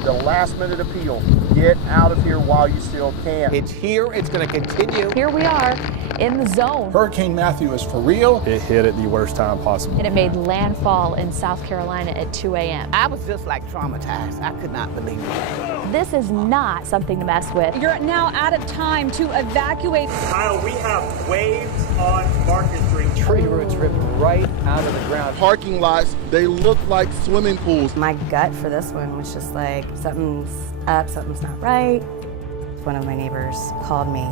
the last minute appeal. Get out of here while you still can. It's here, it's going to continue. Here we are in the zone. Hurricane Matthew is for real. It hit at the worst time possible. And it made landfall in South Carolina at 2 a.m. I was just like traumatized. I could not believe it. This is not something to mess with. You're now out of time to evacuate. Kyle, we have waves on Market Street. Tree roots ripped right out of the ground. Parking lots, they look like swimming pools. My gut for this one was just like, something's up, something's not right. One of my neighbors called me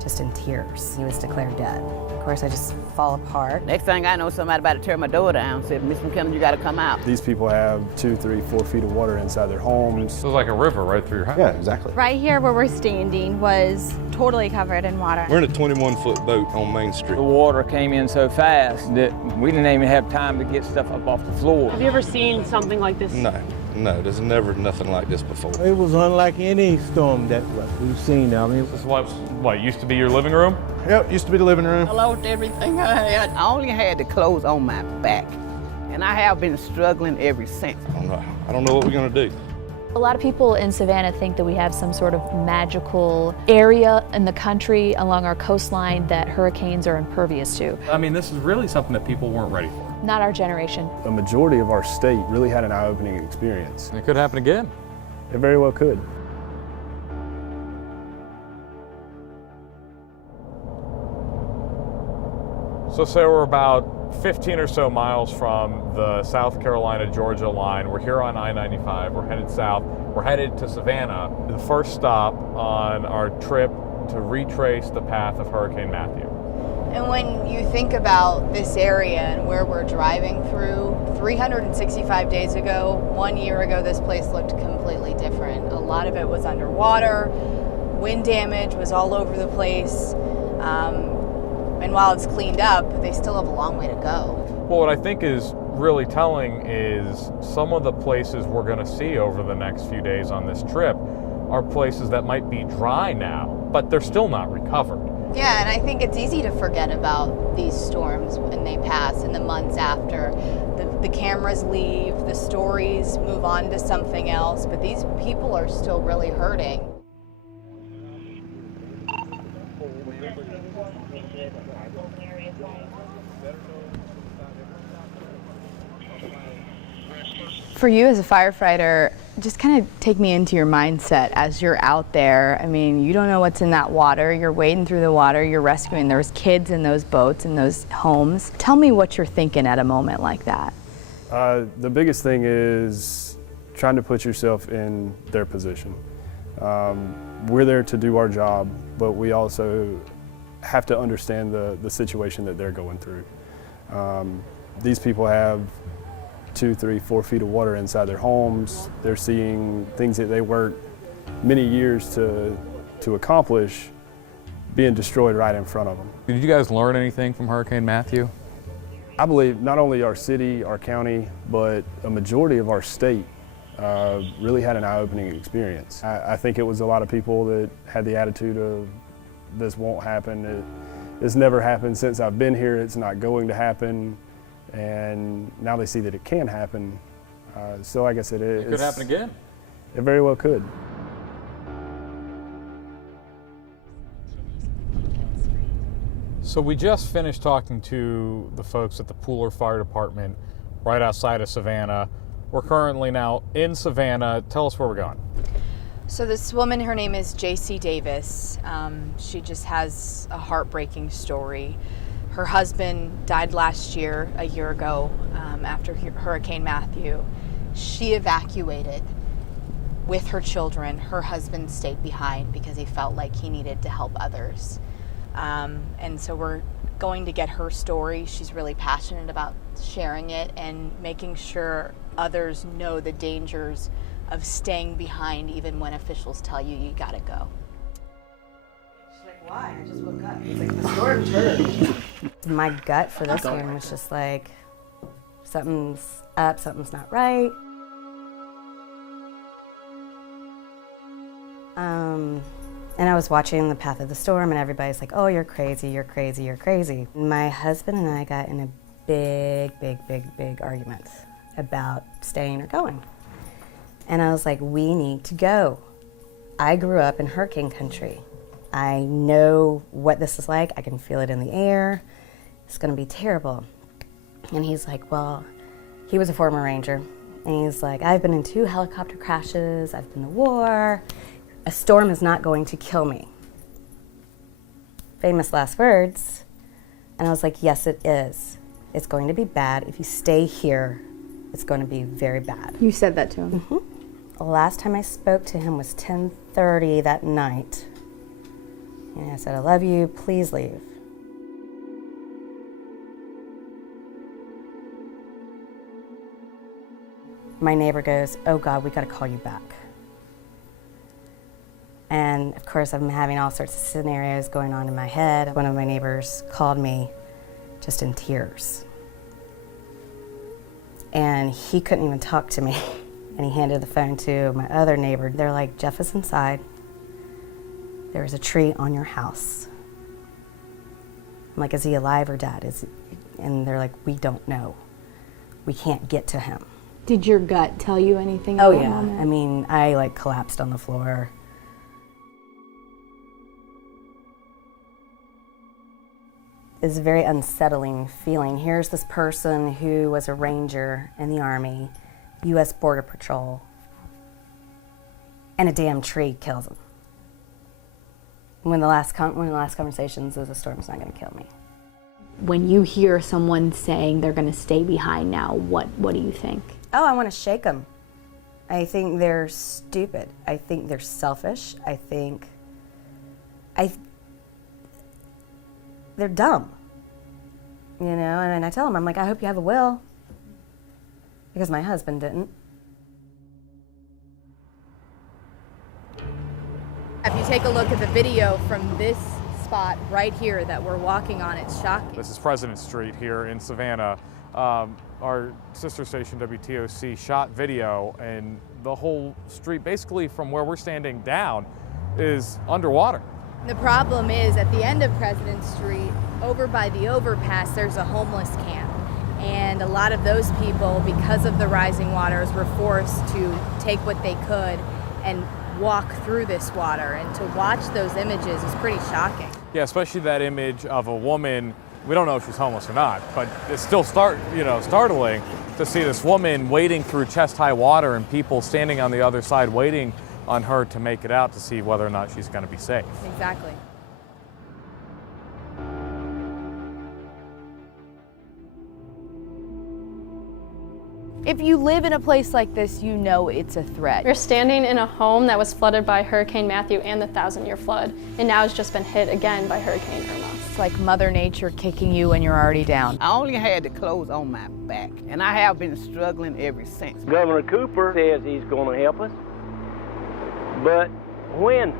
just in tears. He was declared dead. Of course, I just fall apart. Next thing I know, somebody about to tear my door down, said, Miss McKinnon, you got to come out. These people have 2, 3, 4 feet of water inside their homes. So it's like a river right through your house. Yeah, exactly. Right here where we're standing was totally covered in water. We're in a 21-foot boat on Main Street. The water came in so fast that we didn't even have time to get stuff up off the floor. Have you ever seen something like this? No, there's never nothing like this before. It was unlike any storm that we've seen. I mean, This is what used to be your living room? Yep, used to be the living room. I lost everything I had. I only had the clothes on my back, and I have been struggling ever since. I don't know what we're going to do. A lot of people in Savannah think that we have some sort of magical area in the country along our coastline that hurricanes are impervious to. I mean, this is really something that people weren't ready for. Not our generation. A majority of our state really had an eye-opening experience. It could happen again. It very well could. So say we're about 15 or so miles from the South Carolina-Georgia line. We're here on I-95. We're headed south. We're headed to Savannah, the first stop on our trip to retrace the path of Hurricane Matthew. And when you think about this area and where we're driving through, 365 days ago, 1 year ago, this place looked completely different. A lot of it was underwater. Wind damage was all over the place. And while it's cleaned up, they still have a long way to go. Well, what I think is really telling is some of the places we're going to see over the next few days on this trip are places that might be dry now, but they're still not recovered. Yeah, and I think it's easy to forget about these storms when they pass in the months after. The cameras leave, the stories move on to something else, but these people are still really hurting. For you as a firefighter, just kind of take me into your mindset as you're out there. I mean, you don't know what's in that water. You're wading through the water. You're rescuing. There's kids in those boats, in those homes. Tell me what you're thinking at a moment like that. The biggest thing is trying to put yourself in their position. We're there to do our job, but we also have to understand the situation that they're going through. These people have 2, 3, 4 feet of water inside their homes. They're seeing things that they worked many years to accomplish being destroyed right in front of them. Did you guys learn anything from Hurricane Matthew? I believe not only our city, our county, but a majority of our state really had an eye-opening experience. I think it was a lot of people that had the attitude of this won't happen. It's never happened since I've been here. It's not going to happen. And now they see that it can happen. So like I said, It could happen again. It very well could. So we just finished talking to the folks at the Pooler Fire Department right outside of Savannah. We're currently now in Savannah. Tell us where we're going. So this woman, her name is J.C. Davis. She just has a heartbreaking story. Her husband died last year, a year ago, after Hurricane Matthew. She evacuated with her children. Her husband stayed behind because he felt like he needed to help others. And so we're going to get her story. She's really passionate about sharing it and making sure others know the dangers of staying behind even when officials tell you you gotta go. Why? I just woke up. It's like the storm's hurt. My gut for this one was just like, something's up, something's not right. And I was watching the path of the storm and everybody's like, oh, you're crazy, you're crazy, you're crazy. My husband and I got in a big argument about staying or going. And I was like, we need to go. I grew up in hurricane country. I know what this is like. I can feel it in the air. It's gonna be terrible. And he's like, well, he was a former Ranger. And he's like, I've been in 2 helicopter crashes. I've been to war. A storm is not going to kill me. Famous last words. And I was like, yes, it is. It's going to be bad. If you stay here, it's going to be very bad. You said that to him? Mm-hmm. The last time I spoke to him was 10:30 that night. And I said, I love you, please leave. My neighbor goes, oh God, we gotta call you back. And of course, I'm having all sorts of scenarios going on in my head. One of my neighbors called me just in tears. And he couldn't even talk to me. And he handed the phone to my other neighbor. They're like, Jeff is inside. There is a tree on your house. I'm like, is he alive or dead? And they're like, we don't know. We can't get to him. Did your gut tell you anything? Oh at that yeah, moment? I mean, I like collapsed on the floor. It's a very unsettling feeling. Here's this person who was a Ranger in the Army, U.S. Border Patrol, and a damn tree kills him. One of the last conversations is, the storm's not gonna kill me. When you hear someone saying they're gonna stay behind now, what do you think? Oh, I wanna shake them. I think they're stupid. I think they're selfish. They're dumb, you know, and I tell them, I'm like, I hope you have a will, because my husband didn't. If you take a look at the video from this spot right here that we're walking on, it's shocking. This is President Street here in Savannah. Our sister station WTOC shot video, and the whole street, basically from where we're standing down, is underwater. The problem is, at the end of President Street, over by the overpass, there's a homeless camp. And a lot of those people, because of the rising waters, were forced to take what they could and walk through this water. And to watch those images is pretty shocking. Yeah, especially that image of a woman. We don't know if she's homeless or not, but it's still startling to see this woman wading through chest-high water and people standing on the other side waiting on her to make it out to see whether or not she's going to be safe. Exactly. If you live in a place like this, you know it's a threat. We're standing in a home that was flooded by Hurricane Matthew and the 1,000-year flood, and now it's just been hit again by Hurricane Irma. It's like Mother Nature kicking you when you're already down. I only had the clothes on my back, and I have been struggling ever since. Governor Cooper says he's going to help us, but when?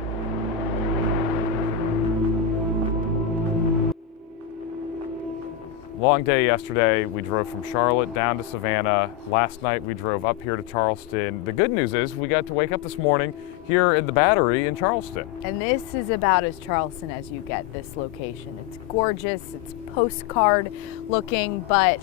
Long day yesterday. We drove from Charlotte down to Savannah. Last night we drove up here to Charleston. The good news is we got to wake up this morning here in the Battery in Charleston. And this is about as Charleston as you get, this location. It's gorgeous, it's postcard looking, but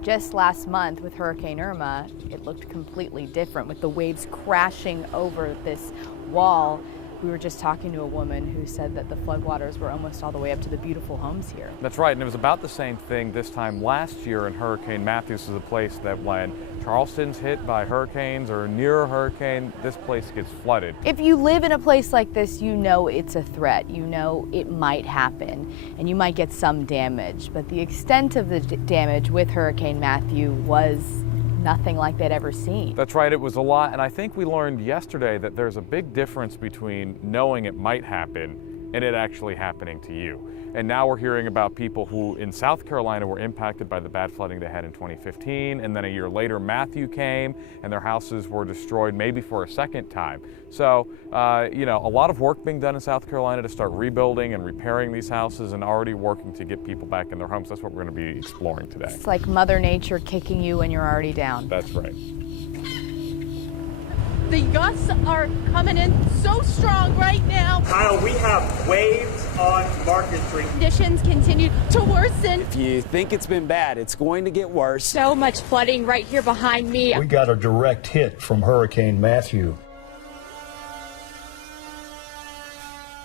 just last month with Hurricane Irma, it looked completely different with the waves crashing over this wall. We were just talking to a woman who said that the floodwaters were almost all the way up to the beautiful homes here. That's right, and it was about the same thing this time last year in Hurricane Matthew. This is a place that when Charleston's hit by hurricanes or near a hurricane, this place gets flooded. If you live in a place like this, you know it's a threat. You know it might happen, and you might get some damage. But the extent of the damage with Hurricane Matthew was nothing like they'd ever seen. That's right, it was a lot, and I think we learned yesterday that there's a big difference between knowing it might happen and it actually happening to you. And now we're hearing about people who in South Carolina were impacted by the bad flooding they had in 2015, and then a year later Matthew came and their houses were destroyed maybe for a second time. So, you know, a lot of work being done in South Carolina to start rebuilding and repairing these houses and already working to get people back in their homes. That's what we're going to be exploring today. It's like Mother Nature kicking you when you're already down. That's right. The gusts are coming in so strong right now. Kyle, we have waves on Market Street. Conditions continue to worsen. If you think it's been bad, it's going to get worse. So much flooding right here behind me. We got a direct hit from Hurricane Matthew.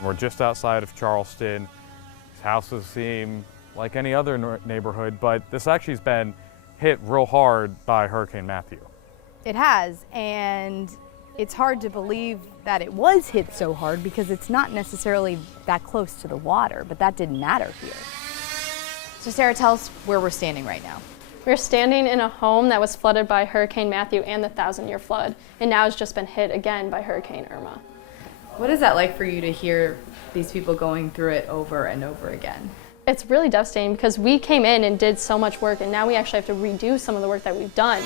We're just outside of Charleston. These houses seem like any other neighborhood, but this actually has been hit real hard by Hurricane Matthew. It has, and it's hard to believe that it was hit so hard because it's not necessarily that close to the water, but that didn't matter here. So Sarah, tell us where we're standing right now. We're standing in a home that was flooded by Hurricane Matthew and the 1,000-year flood, and now has just been hit again by Hurricane Irma. What is that like for you to hear these people going through it over and over again? It's really devastating because we came in and did so much work, and now we actually have to redo some of the work that we've done.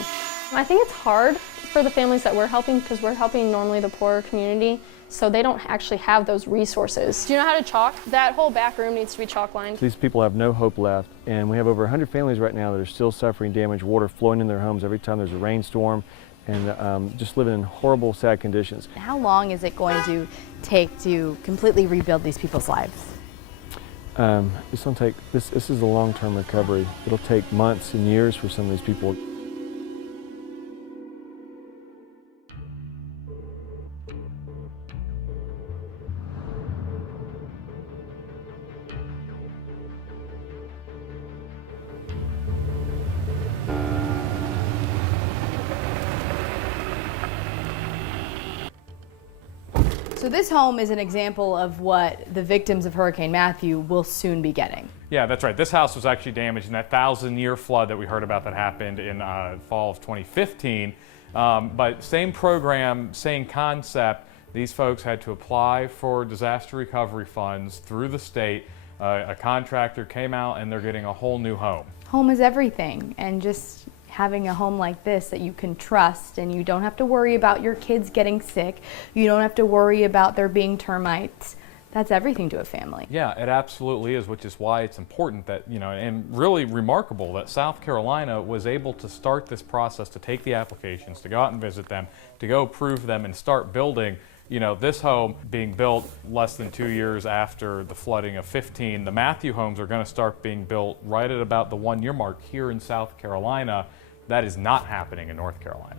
I think it's hard for the families that we're helping because we're helping normally the poorer community, so they don't actually have those resources. Do you know how to chalk? That whole back room needs to be chalk lined. These people have no hope left, and we have over 100 families right now that are still suffering damage, water flowing in their homes every time there's a rainstorm, and just living in horrible, sad conditions. How long is it going to take to completely rebuild these people's lives? It's going to take, this is a long-term recovery. It'll take months and years for some of these people. So this home is an example of what the victims of Hurricane Matthew will soon be getting. Yeah, that's right. This house was actually damaged in that 1,000-year flood that we heard about that happened in fall of 2015. But same program, same concept. These folks had to apply for disaster recovery funds through the state. A contractor came out and they're getting a whole new home. Home is everything, and just having a home like this that you can trust, and you don't have to worry about your kids getting sick, you don't have to worry about there being termites. That's everything to a family. Yeah, it absolutely is, which is why it's important that, you know, and really remarkable that South Carolina was able to start this process, to take the applications, to go out and visit them, to go approve them and start building. You know, this home being built less than 2 years after the flooding of 15. The Matthew homes are going to start being built right at about the 1 year mark here in South Carolina. That is not happening in North Carolina.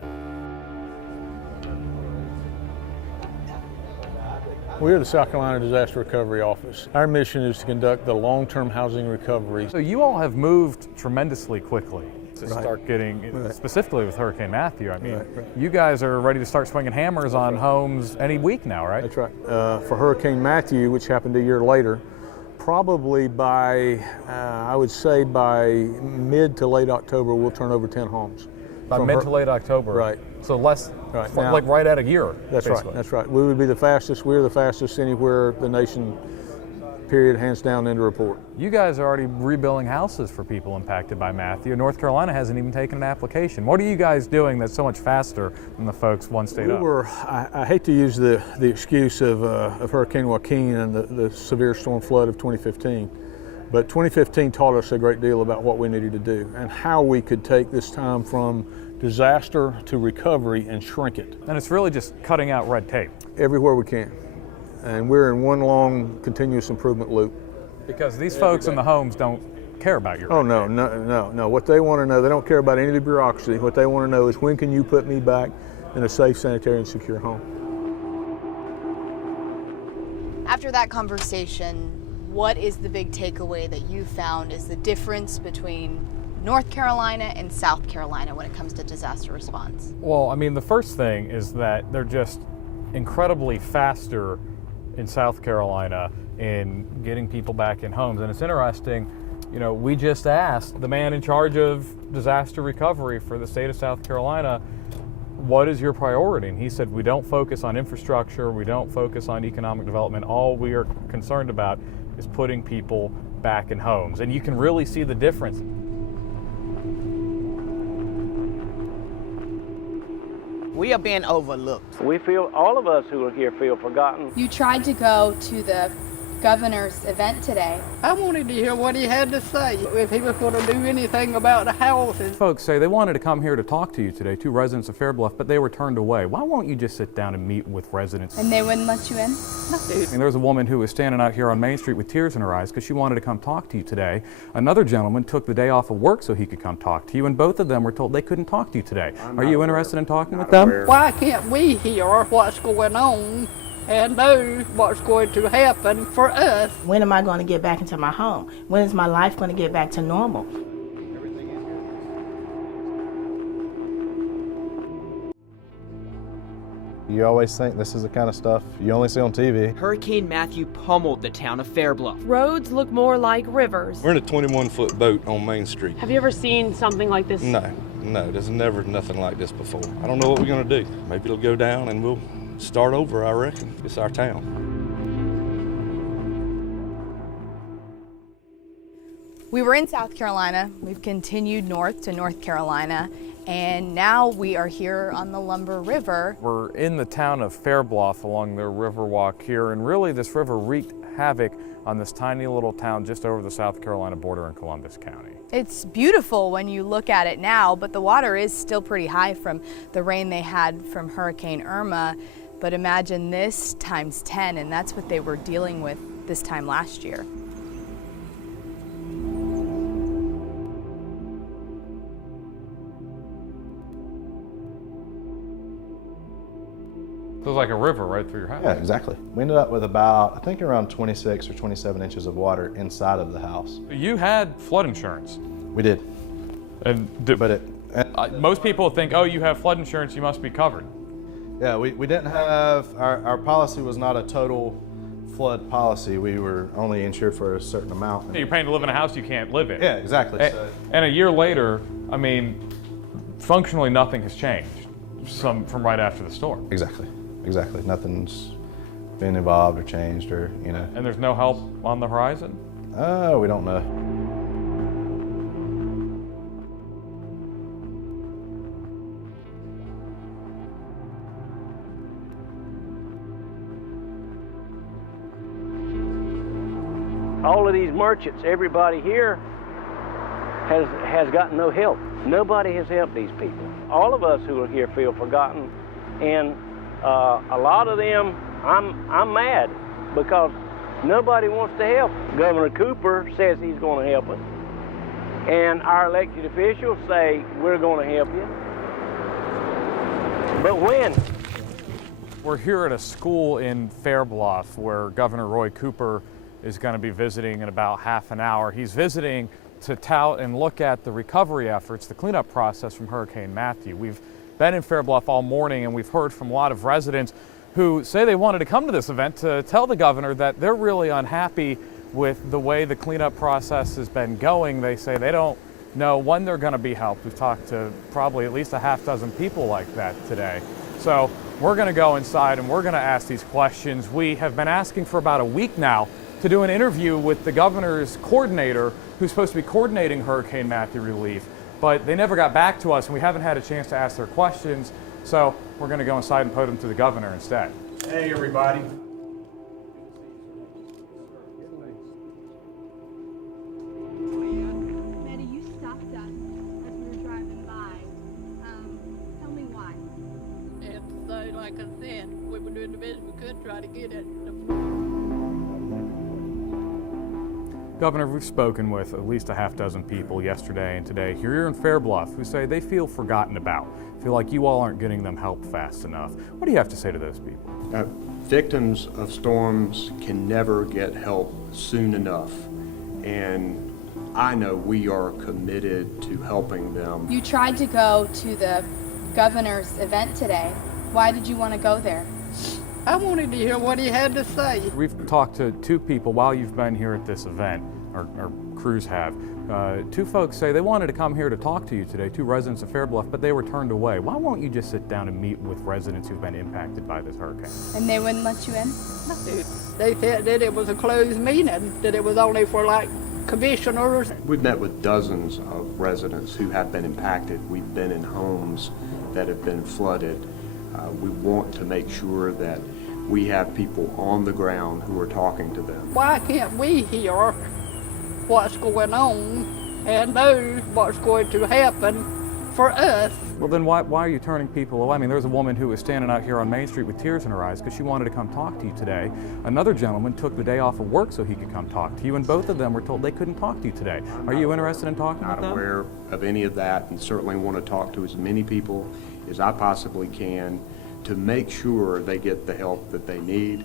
We are the South Carolina Disaster Recovery Office. Our mission is to conduct the long-term housing recovery. So you all have moved tremendously quickly to start getting, specifically with Hurricane Matthew. I mean, you guys are ready to start swinging hammers on homes any week now, right? That's right. For Hurricane Matthew, which happened a year later, probably by, I would say by mid to late October, we'll turn over 10 homes. By mid to late October? Right. So less, now, like right at a year, That's basically. right, that's right. We would be the fastest, we're the fastest anywhere the nation, period, hands down, end of report. You guys are already rebuilding houses for people impacted by Matthew. North Carolina hasn't even taken an application. What are you guys doing that's so much faster than the folks one state up? I hate to use the excuse of Hurricane Joaquin and the severe storm flood of 2015, but 2015 taught us a great deal about what we needed to do and how we could take this time from disaster to recovery and shrink it. And it's really just cutting out red tape. Everywhere we can. And we're in one long continuous improvement loop. Because these folks in the homes don't care about your No. What they want to know, they don't care about any of the bureaucracy. What they want to know is, when can you put me back in a safe, sanitary, and secure home? After that conversation, what is the big takeaway that you found is the difference between North Carolina and South Carolina when it comes to disaster response? Well, I mean, the first thing is that they're just incredibly faster in South Carolina in getting people back in homes. And it's interesting, you know, we just asked the man in charge of disaster recovery for the state of South Carolina, what is your priority? And he said, we don't focus on infrastructure, we don't focus on economic development. All we are concerned about is putting people back in homes. And you can really see the difference. We are being overlooked. We feel, all of us who are here feel forgotten. You tried to go to the governor's event today. I wanted to hear what he had to say, if he was going to do anything about the houses. Folks say they wanted to come here to talk to you today, 2 residents of Fairbluff, but they were turned away. Why won't you just sit down and meet with residents? And they wouldn't let you in? And there was a woman who was standing out here on Main Street with tears in her eyes because she wanted to come talk to you today. Another gentleman took the day off of work so he could come talk to you, and both of them were told they couldn't talk to you today. Are you interested in talking with them? Why can't we hear what's going on and know what's going to happen for us? When am I going to get back into my home? When is my life going to get back to normal? You always think this is the kind of stuff you only see on TV. Hurricane Matthew pummeled the town of Fairbluff. Roads look more like rivers. We're in a 21-foot boat on Main Street. Have you ever seen something like this? No, there's never nothing like this before. I don't know what we're going to do. Maybe it'll go down and we'll start over, I reckon. It's our town. We were in South Carolina. We've continued north to North Carolina, and now we are here on the Lumber River. We're in the town of Fairbluff along the Riverwalk here, and really this river wreaked havoc on this tiny little town just over the South Carolina border in Columbus County. It's beautiful when you look at it now, but the water is still pretty high from the rain they had from Hurricane Irma. But imagine this times 10, and that's what they were dealing with this time last year. It was like a river right through your house. Yeah, exactly. We ended up with about, I think around 26 or 27 inches of water inside of the house. You had flood insurance. We did. And most people think, oh, you have flood insurance, you must be covered. Yeah, we didn't have, our policy was not a total flood policy. We were only insured for a certain amount. You're paying to live in a house you can't live in. Yeah, exactly. And a year later, I mean, functionally nothing has changed from right after the storm. Exactly. Nothing's been evolved or changed or, you know. And there's no help on the horizon? We don't know. All of these merchants, everybody here has gotten no help. Nobody has helped these people. All of us who are here feel forgotten, and a lot of them, I'm mad because nobody wants to help. Governor Cooper says he's going to help us, and our elected officials say we're going to help you. But when? We're here at a school in Fairbluff where Governor Roy Cooper is going to be visiting in about half an hour. He's visiting to tout and look at the recovery efforts, the cleanup process from Hurricane Matthew. We've been in Fairbluff all morning, and we've heard from a lot of residents who say they wanted to come to this event to tell the governor that they're really unhappy with the way the cleanup process has been going. They say they don't know when they're going to be helped. We've talked to probably at least a half dozen people like that today. So we're going to go inside and we're going to ask these questions. We have been asking for about a week now to do an interview with the governor's coordinator who's supposed to be coordinating Hurricane Matthew relief, but they never got back to us and we haven't had a chance to ask their questions, so we're going to go inside and put them to the governor instead. Hey everybody. Maddie, you stopped us as we were driving by. Tell me why. And so, like I said, we were doing the best we could try to get it. Governor, we've spoken with at least a half dozen people yesterday and today here in Fairbluff who say they feel forgotten about, feel like you all aren't getting them help fast enough. What do you have to say to those people? Victims of storms can never get help soon enough, and I know we are committed to helping them. You tried to go to the governor's event today. Why did you want to go there? I wanted to hear what he had to say. We've talked to 2 people while you've been here at this event, our crews have. 2 folks say they wanted to come here to talk to you today, 2 residents of Fairbluff, but they were turned away. Why won't you just sit down and meet with residents who've been impacted by this hurricane? And they wouldn't let you in? They said that it was a closed meeting, that it was only for like commissioners. We've met with dozens of residents who have been impacted. We've been in homes that have been flooded. We want to make sure that we have people on the ground who are talking to them. Why can't we hear what's going on and know what's going to happen for us? Well, then why are you turning people away? I mean, there's a woman who was standing out here on Main Street with tears in her eyes because she wanted to come talk to you today. Another gentleman took the day off of work so he could come talk to you, and both of them were told they couldn't talk to you today. Are you interested in talking with them? Not aware of any of that, and certainly want to talk to as many people as I possibly can to make sure they get the help that they need.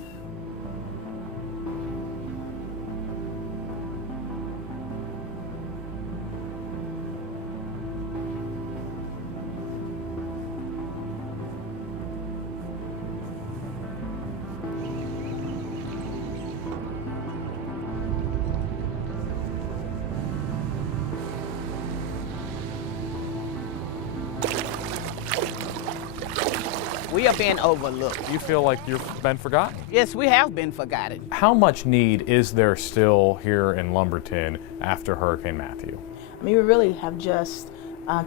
We are being overlooked. You feel like you've been forgotten? Yes, we have been forgotten. How much need is there still here in Lumberton after Hurricane Matthew? I mean, we really have just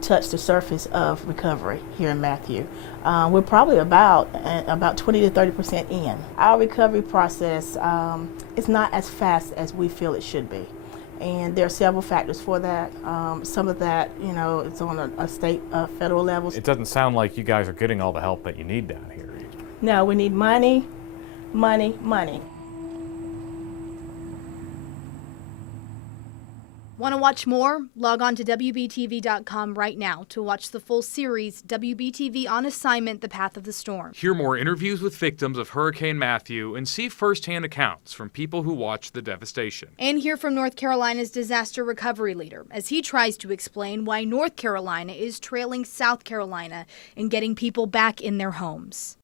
touched the surface of recovery here in Matthew. We're probably about 20 to 30% in. Our recovery process is not as fast as we feel it should be. And there are several factors for that. Some of that, you know, it's on a state, federal level. It doesn't sound like you guys are getting all the help that you need down here. No, we need money, money, money. Want to watch more? Log on to WBTV.com right now to watch the full series, WBTV on Assignment, The Path of the Storm. Hear more interviews with victims of Hurricane Matthew and see firsthand accounts from people who watched the devastation. And hear from North Carolina's disaster recovery leader as he tries to explain why North Carolina is trailing South Carolina in getting people back in their homes.